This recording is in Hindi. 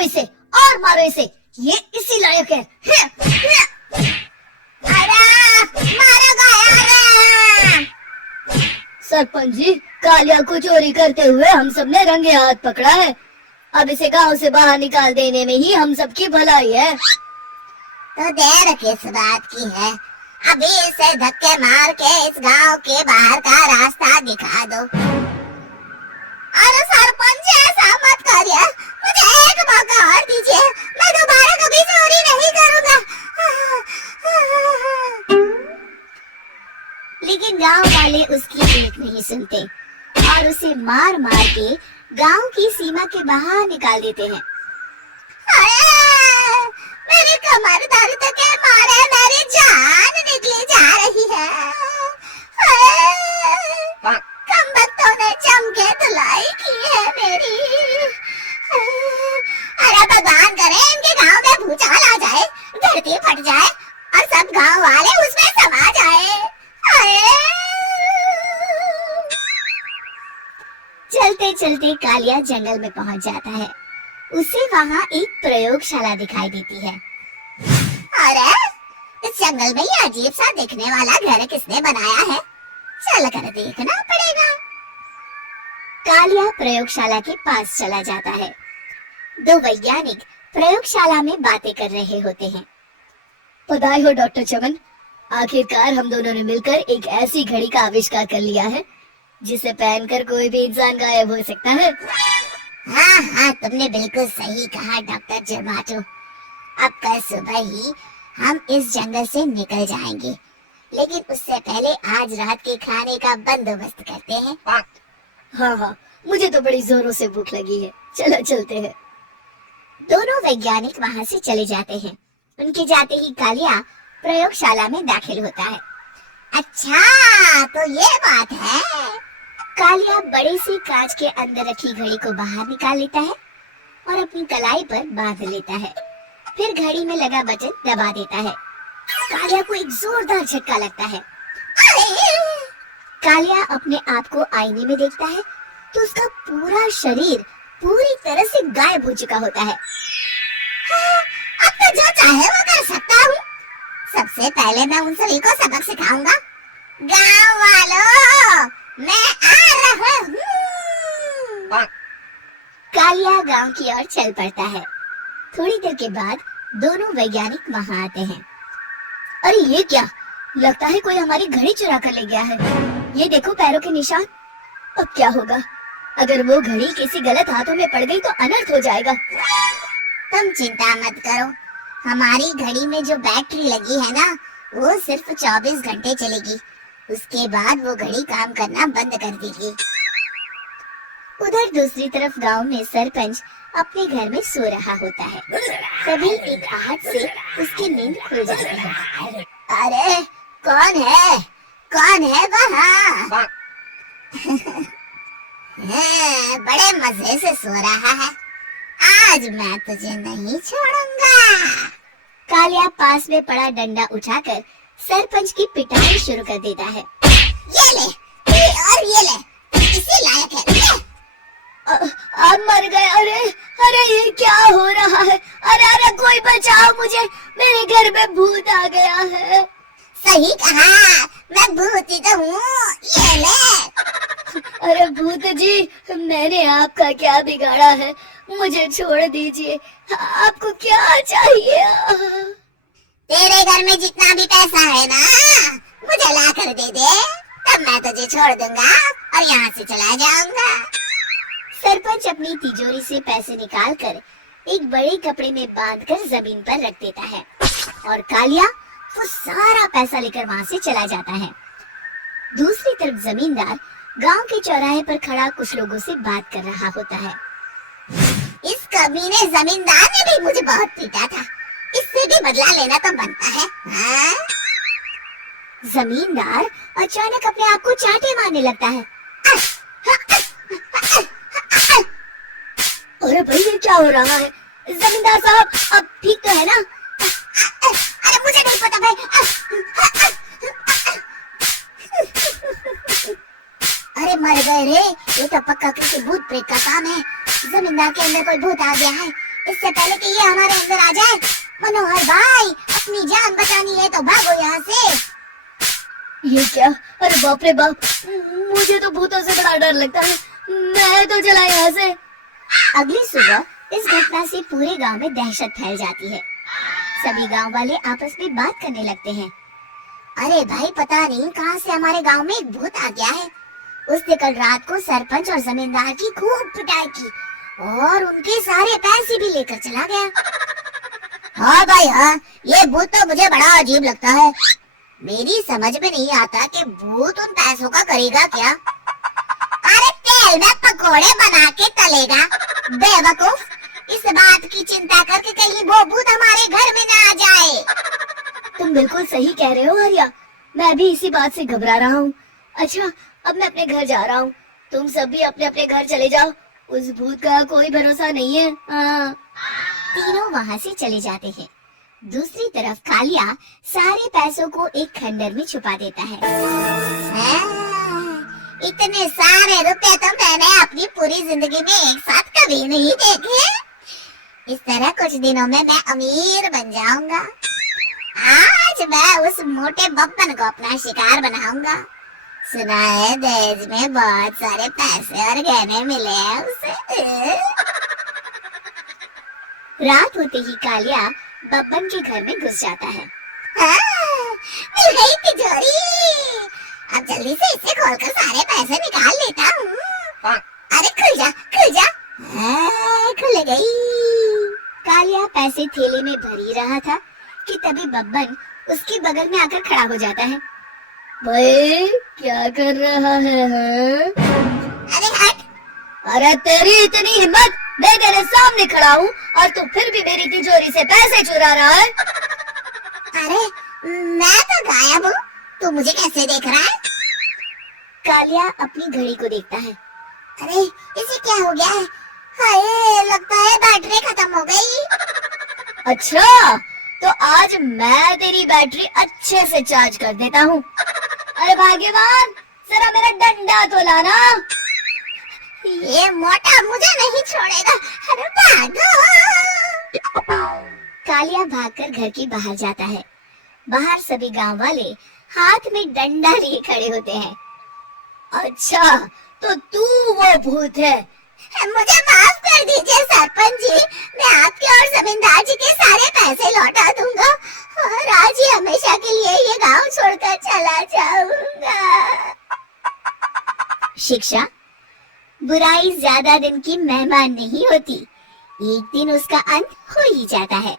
इसे और मारो इसे, ये इसी लायक है। अरे मारो गया। सरपंच जी, कालिया को चोरी करते हुए हम सब ने रंगे हाथ पकड़ा है। अब इसे गांव से बाहर निकाल देने में ही हम सबकी भलाई है। तो देर किस बात की है, अभी इसे धक्के मार के इस गांव के बाहर का रास्ता दिखा दो। अरे सरपंच जी, ऐसा मत करिए, मुझे एक मौका और दीजिए, मैं दोबारा कभी चोरी नहीं करूंगा। लेकिन गांव वाले उसकी एक नहीं सुनते और उसे मार मार के गांव की सीमा के बाहर निकाल देते हैं। मेरी कमर दर्द के मारे मेरी जान निकली जा रही है। कम बख्तों ने जम के धुलाई की है मेरी। अरे भगवान करे इनके गांव में भूचाल आ जाए, धरती फट जाए और सब गांव वाले उसमें समा जाए। चलते चलते कालिया जंगल में पहुंच जाता है। उसे वहाँ एक प्रयोगशाला दिखाई देती है। अरे इस जंगल में ये अजीब सा दिखने वाला घर किसने बनाया है, चल कर देखना पड़ेगा। कालिया प्रयोगशाला के पास चला जाता है। दो वैज्ञानिक प्रयोगशाला में बातें कर रहे होते हैं। बधाई हो डॉक्टर चमन, आखिरकार हम दोनों ने मिलकर एक ऐसी घड़ी का आविष्कार कर लिया है जिसे पहनकर कोई भी इंसान गायब हो सकता है। हाँ हाँ, तुमने बिल्कुल सही कहा डॉक्टर जमाटो। अब कल सुबह ही हम इस जंगल से निकल जाएंगे, लेकिन उससे पहले आज रात के खाने का बंदोबस्त करते हैं। हाँ हाँ, मुझे तो बड़ी जोरों से भूख लगी है, चलो चलते हैं। दोनों वैज्ञानिक वहाँ से चले जाते हैं। उनके जाते ही कालिया प्रयोगशाला में दाखिल होता है। अच्छा तो ये बात है। कालिया बड़े से कांच के अंदर रखी घड़ी को बाहर निकाल लेता है और अपनी कलाई पर बांध लेता है। फिर घड़ी में लगा बटन दबा देता है। कालिया को एक जोरदार झटका लगता है। कालिया अपने आप को आईने में देखता है तो उसका पूरा शरीर पूरी तरह से गायब हो चुका होता है। अब तो जो चाहे वो कर सकता हूँ। सबसे पहले मैं उन सभी को सबक सिखाऊंगा। गाँव वालों, मैं आ रहा हूँ। कालिया गांव की ओर चल पड़ता है। थोड़ी देर के बाद दोनों वैज्ञानिक वहां आते हैं। अरे ये क्या, लगता है कोई हमारी घड़ी चुरा कर ले गया है। ये देखो पैरों के निशान। अब क्या होगा, अगर वो घड़ी किसी गलत हाथों में पड़ गई तो अनर्थ हो जाएगा। तुम चिंता मत करो, हमारी घड़ी में जो बैटरी लगी है ना, वो सिर्फ 24 घंटे चलेगी। उसके बाद वो घड़ी काम करना बंद कर देगी। उधर दूसरी तरफ गांव में सरपंच अपने घर में सो रहा होता है। तभी एक आहट से उसकी नींद खुल जाती है। अरे कौन है, कौन है वहाँ? बड़े मजे से सो रहा है, आज मैं तुझे नहीं छोड़ूंगा। कालिया पास में पड़ा डंडा उठाकर सरपंच की पिटाई शुरू कर देता है। ये ले, और ये ले, इसी लायक है। आप मर गए। अरे अरे ये क्या हो रहा है? अरे अरे कोई बचाओ मुझे, मेरे घर में भूत आ गया है। सही कहा, मैं भूत ही तो हूँ, ये ले। अरे भूत जी, मैंने आपका क्या बिगाड़ा है, मुझे छोड़ दीजिए। आपको क्या चाहिए? तेरे घर में जितना भी पैसा है ना, मुझे ला कर दे दे, तब मैं तुझे छोड़ दूंगा और यहाँ से चला जाऊंगा। सरपंच अपनी तिजोरी से पैसे निकालकर एक बड़े कपड़े में बांधकर जमीन पर रख देता है और कालिया वो सारा पैसा लेकर वहाँ से चला जाता है। दूसरी तरफ जमींदार गांव के चौराहे पर खड़ा कुछ लोगों से बात कर रहा होता है। इस कमीने जमींदार ने भी मुझे बहुत पीटा था, इससे भी बदला लेना तो बनता है। हाँ? जमींदार अचानक अपने आप को चांटे मारने लगता है। अरे भाई ये क्या हो रहा है? जमींदार साहब अब ठीक तो है ना? अरे मुझे नहीं पता भाई। अरे मर गए रे, ये तो पक्का किसी भूत प्रेत का काम है। जमींदार के अंदर कोई भूत आ गया है, इससे पहले कि ये हमारे अंदर आ जाए। मनोहर भाई, अपनी जान बचानी है तो भागो यहाँ से। ये क्या? अरे बाप रे बाप, मुझे तो भूतों से बड़ा डर लगता है, मैं तो चला यहाँ से। अगली सुबह इस घटना से पूरे गांव में दहशत फैल जाती है। सभी गांव वाले आपस में बात करने लगते हैं। अरे भाई, पता नहीं कहाँ से हमारे गांव में एक भूत आ गया है। उसने कल रात को सरपंच और जमींदार की खूब पिटाई की और उनके सारे पैसे भी लेकर चला गया। हाँ भाई हाँ, ये भूत तो मुझे बड़ा अजीब लगता है। मेरी समझ में नहीं आता कि भूत उन पैसों का करेगा क्या। अरे तेल में पकोड़े बना के तलेगा बेवकूफ। इस बात की चिंता करके कहीं वो भूत हमारे घर में ना आ जाए। तुम बिल्कुल सही कह रहे हो आर्या, मैं भी इसी बात से घबरा रहा हूँ। अच्छा, अब मैं अपने घर जा रहा हूँ, तुम सब भी अपने अपने घर चले जाओ, उस भूत का कोई भरोसा नहीं है। हाँ। तीनों वहाँ से चले जाते हैं। दूसरी तरफ कालिया सारे पैसों को एक खंडर में छुपा देता है। इतने सारे रुपए तो मैंने अपनी पूरी जिंदगी में एक साथ कभी नहीं देखे। इस तरह कुछ दिनों में मैं अमीर बन जाऊंगा। आज मैं उस मोटे बब्बन को अपना शिकार बनाऊंगा। सुना है दहेज में बहुत सारे पैसे और गहने मिले हैं उसे। रात होते ही कालिया बब्बन के घर में घुस जाता है। मिल गई तिजोरी। अब जल्दी से इसे खोलकर सारे पैसे निकाल लेता हूँ। अरे खुल जा, खुल जा। खुल गई। कालिया पैसे थैले में भर ही रहा था कि तभी बब्बन उसके बगल में आकर खड़ा हो जाता है। भाई क्या कर रहा है? अरे हट। अरे तेरी इतनी हिम्मत, मैं तेरे सामने खड़ा हूँ और तू फिर भी मेरी तिजोरी से पैसे चुरा रहा है। अरे मैं तो गायब हूँ, तू मुझे कैसे देख रहा है? कालिया अपनी घड़ी को देखता है। अरे इसे क्या हो गया है? हाय, लगता है बैटरी खत्म हो गई। अच्छा, तो आज मैं तेरी बैटरी अच्छे से चार्ज कर देता हूँ। अरे भाग्यवान, जरा मेरा डंडा तो लाना। ये मोटा मुझे नहीं छोड़ेगा। अरे भागो। कालिया भागकर घर के बाहर जाता है। बाहर सभी गांव वाले हाथ में डंडा लिए खड़े होते हैं। अच्छा, तो तू वो भूत है? मुझे माफ कर दीजिए सरपंच जी, मैं आपके और जमींदार जी के सारे पैसे लौटा दूंगा और आज ही हमेशा के लिए ये गांव छोड़कर चला जाऊंगा। शिक्षा, बुराई ज्यादा दिन की मेहमान नहीं होती, एक दिन उसका अंत हो ही जाता है।